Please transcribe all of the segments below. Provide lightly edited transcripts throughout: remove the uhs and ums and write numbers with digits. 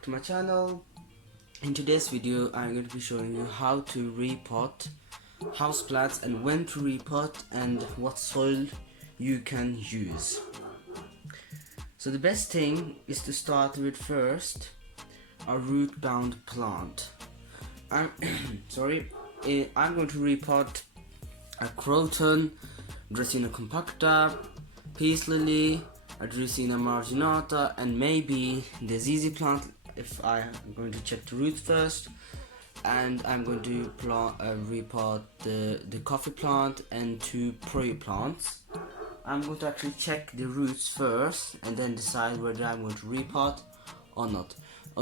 back to my channel. In today's video I'm going to be showing you how to repot houseplants and when to repot and what soil you can use. So the best thing is to start with first a root bound plant. I'm going to repot a croton, Dracaena compacta, peace lily, a Dracaena marginata, and maybe the ZZ plant if I'm going to check the roots first. And I'm going to repot the coffee plant and 2 prairie plants. I'm going to actually check the roots first and then decide whether I'm going to repot or not.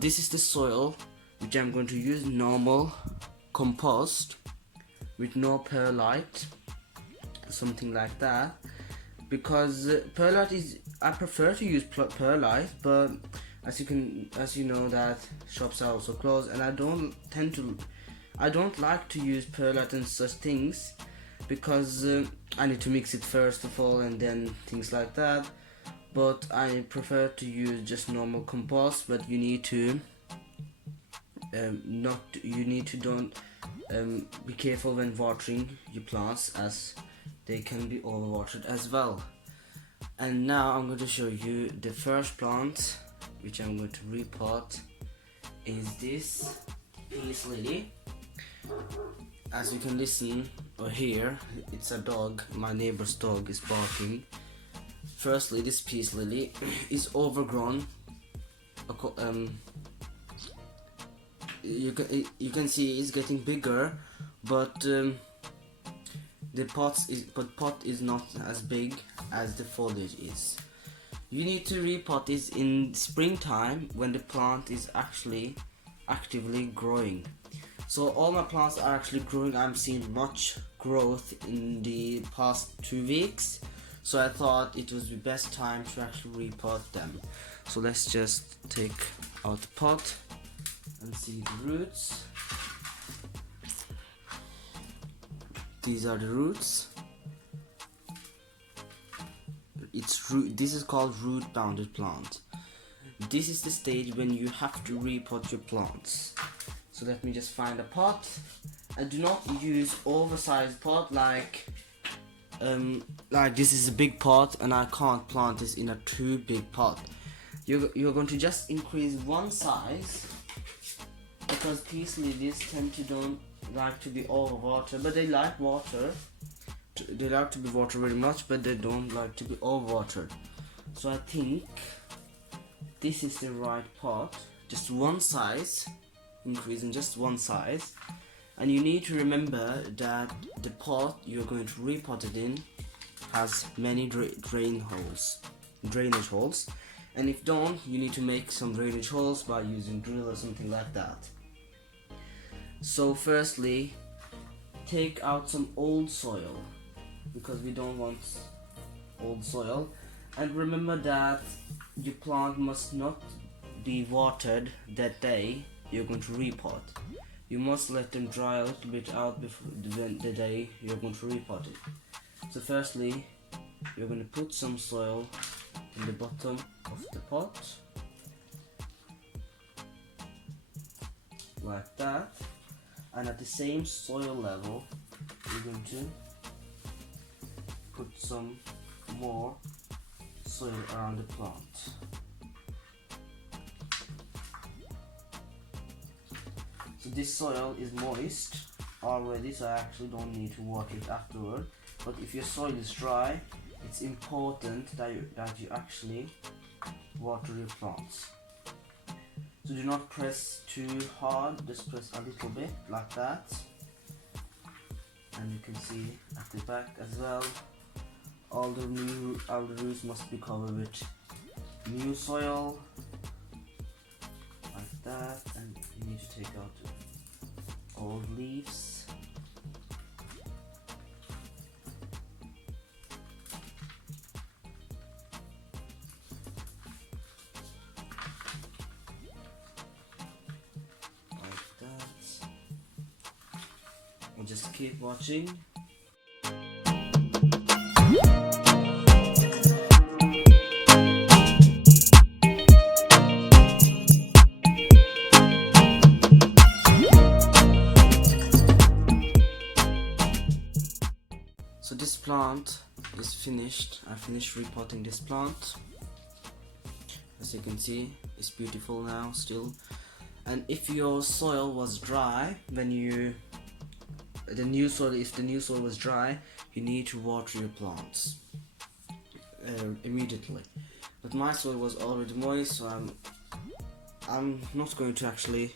This is the soil which I'm going to use, normal compost with no perlite, something like that, because perlite is, I prefer to use perlite, but as you know that shops are also closed, and I don't like to use perlite and such things because I need to mix it first of all and then things like that. But I prefer to use just normal compost, but you need to don't be careful when watering your plants, as they can be overwatered as well. And now I'm going to show you the first plant which I'm going to repot is this peace lily. As you can listen or hear, it's a dog, my neighbor's dog is barking. Firstly, this peace lily is overgrown. You can see it's getting bigger, but the pot is not as big as the foliage is. You need to repot this in springtime when the plant is actually actively growing. So all my plants are actually growing. I'm seeing much growth in the past 2 weeks, so I thought it was the best time to actually repot them. So let's just take out the pot and see the roots. These are the roots. This is called root bounded plant. This is the stage when you have to repot your plants. So let me just find a pot. I do not use oversized pot like this is a big pot and I can't plant this in a too big pot. You're going to just increase one size, because peace lilies tend to don't like to be overwatered, but they like water. They like to be watered very much, but they don't like to be overwatered. So I think this is the right pot. Just one size, increasing just one size. And you need to remember that the pot you're going to repot it in has many drainage holes. And if don't, you need to make some drainage holes by using drill or something like that. So firstly, take out some old soil, because we don't want old soil. And remember that your plant must not be watered that day you're going to repot. You must let them dry a little bit out before the day you're going to repot it. So firstly, you're going to put some soil in the bottom of the pot, like that. And at the same soil level, you're going to put some more soil around the plant. So this soil is moist already, so I actually don't need to water it afterward. But if your soil is dry, it's important that you actually water your plants. So do not press too hard, just press a little bit like that. And you can see at the back as well, all the roots must be covered with new soil, like that. And you need to take out the old leaves. Like that. And just keep watching. this plant is finished. I finished repotting this plant. As you can see, it's beautiful now still. And if your soil was dry when you if the new soil was dry, you need to water your plants immediately. But my soil was already moist, so I'm not going to actually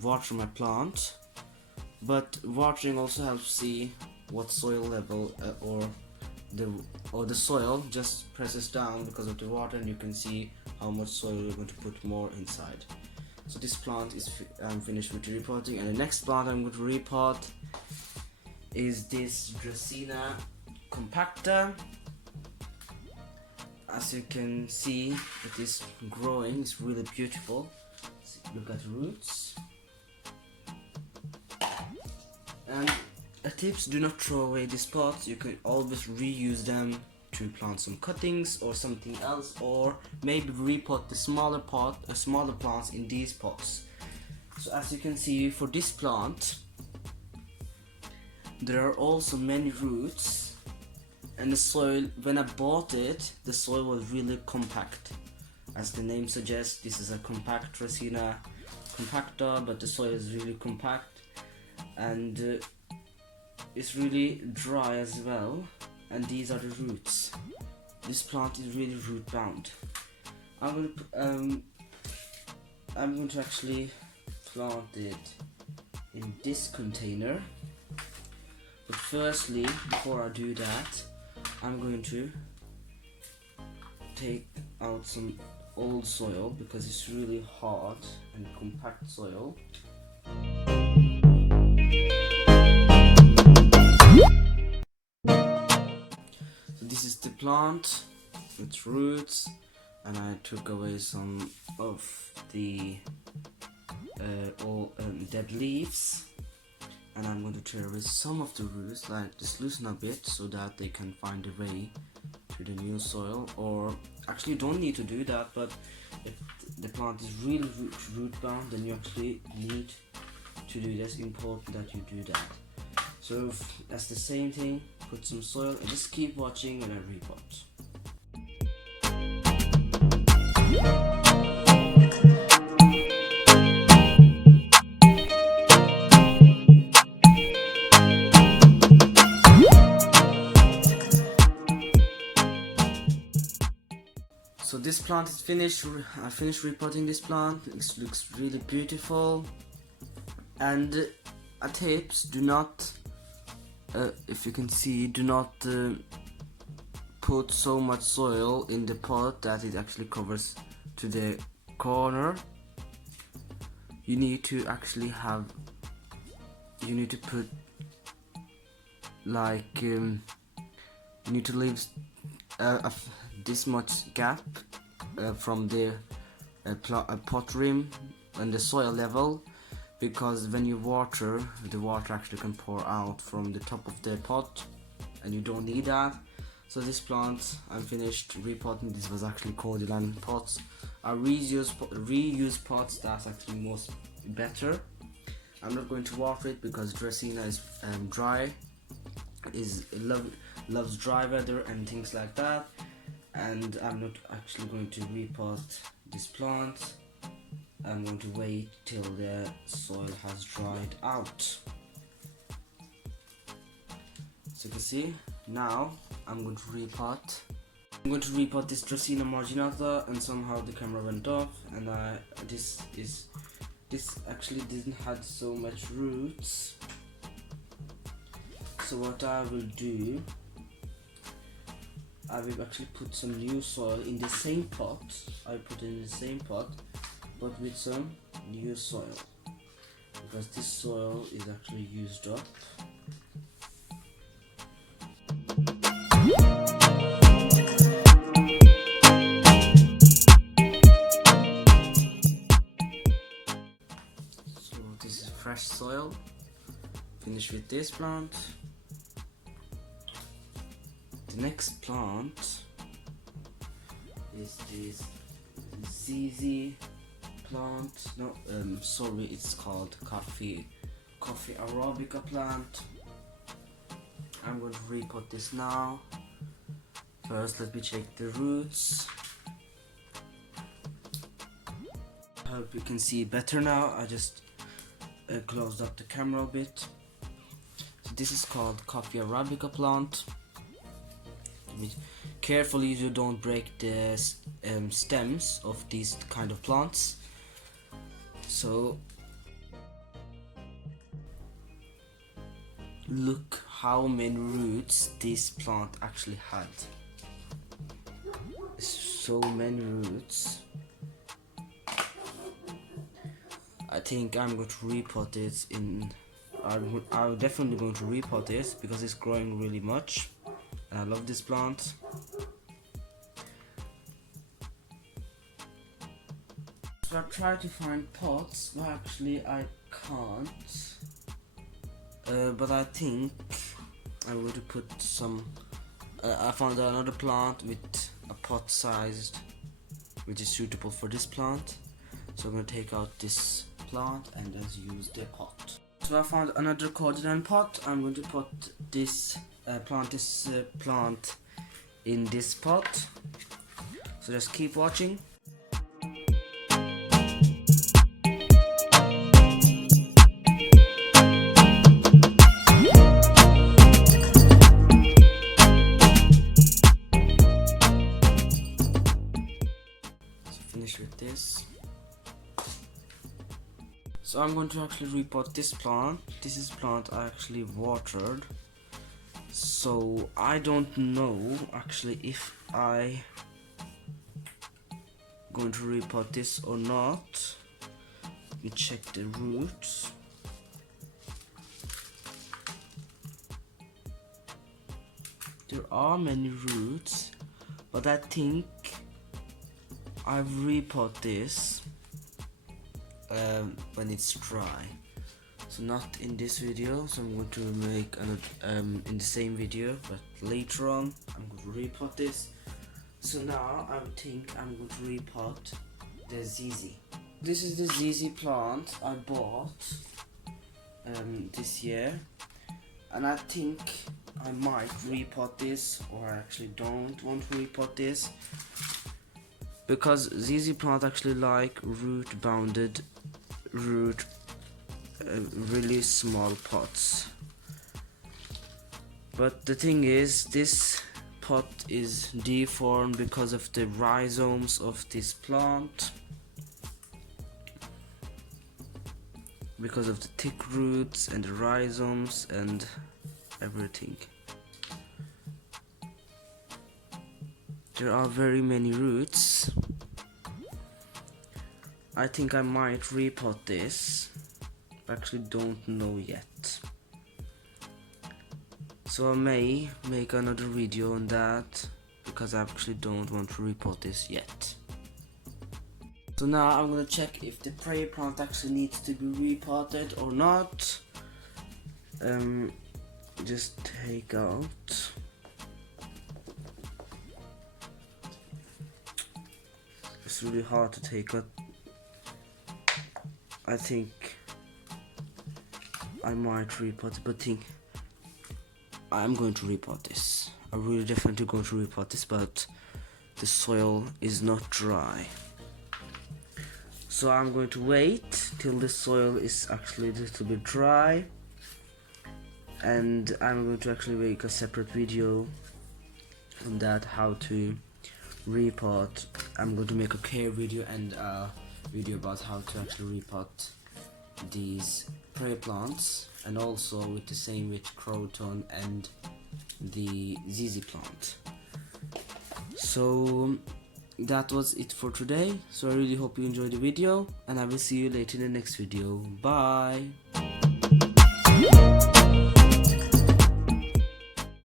water my plant. But watering also helps see what soil level or the soil just presses down because of the water, and you can see how much soil you're going to put more inside. So this plant is finished with repotting, and the next plant I'm going to repot is this Dracaena compacta. As you can see, it is growing. It's really beautiful. Look at the roots. And tips: do not throw away these pots. You can always reuse them to plant some cuttings or something else, or maybe repot the smaller plants in these pots. So as you can see, for this plant there are also many roots, and the soil, when I bought it, the soil was really compact. As the name suggests, this is a compact Dracaena compacta, but the soil is really compact, and it's really dry as well. And these are the roots. This plant is really root bound. I'm going to actually plant it in this container. But firstly, before I do that, I'm going to take out some old soil because it's really hard and compact soil. This is the plant, its roots, and I took away some of the dead leaves, and I'm going to tear away some of the roots, like just loosen a bit so that they can find a way to the new soil. Or actually, you don't need to do that, but if the plant is really root bound, then you actually need to do this. Important that you do that. So that's the same thing. Put some soil and just keep watching when I repot. So this plant is finished. I finished repotting this plant. It looks really beautiful. And tips: do not, if you can see, do not put so much soil in the pot that it actually covers to the corner. You need to actually put like you need to leave this much gap from the pot rim and the soil level, because when you water, the water actually can pour out from the top of the pot, and you don't need that. So this plant, I'm finished repotting. This was actually cordyline pots. I reuse pots. That's actually most better. I'm not going to water it because Dracaena is dry. Loves dry weather and things like that. And I'm not actually going to repot this plant. I'm going to wait till the soil has dried out. So you can see, now I'm going to repot. I'm going to repot this Dracaena marginala, and somehow the camera went off, and this actually didn't have so much roots. So what I will do, I will actually put some new soil in the same pot. I put it in the same pot, but with some new soil, because this soil is actually used up. So this is fresh soil. Finish with this plant. The next plant is this ZZ plant. No, sorry, it's called coffee arabica plant. I'm going to repot this now. First, let me check the roots. I hope you can see it better now. I just closed up the camera a bit. So this is called coffee arabica plant. Carefully, you don't break the stems of these kind of plants. So look how many roots this plant actually had. So many roots. I think I'm going to repot it in. I'm definitely going to repot this because it's growing really much, and I love this plant. So I tried to find pots, but actually I can't. But I think I'm going to put some. I found another plant with a pot sized, which is suitable for this plant. So I'm going to take out this plant and just use the pot. So I found another cordon pot. I'm going to put this plant in this pot. So just keep watching. Finish with this. So I'm going to actually repot this plant. This is plant I actually watered. So I don't know actually if I going to repot this or not. Let me check the roots. There are many roots, but I think I've repot this when it's dry. So not in this video, so I'm going to make another in the same video, but later on I'm going to repot this. So now I think I'm going to repot the ZZ. This is the ZZ plant I bought this year, and I think I might repot this, or I actually don't want to repot this, because ZZ plant actually like really small pots. But the thing is, this pot is deformed because of the rhizomes of this plant, because of the thick roots and the rhizomes and everything. There are very many roots. I think I might repot this, but actually don't know yet. So I may make another video on that, because I actually don't want to repot this yet. So now I'm gonna check if the prayer plant actually needs to be repotted or not. Just take out. It's really hard to take out. I think I might repot it, but I'm going to repot this. I'm really definitely going to repot this, but the soil is not dry. So I'm going to wait till the soil is actually a little bit dry, and I'm going to actually make a separate video on that, how to repot. I'm going to make a care video and a video about how to actually repot these prayer plants, and also with the same with croton and the ZZ plant. So that was it for today. So I really hope you enjoyed the video, and I will see you later in the next video. Bye.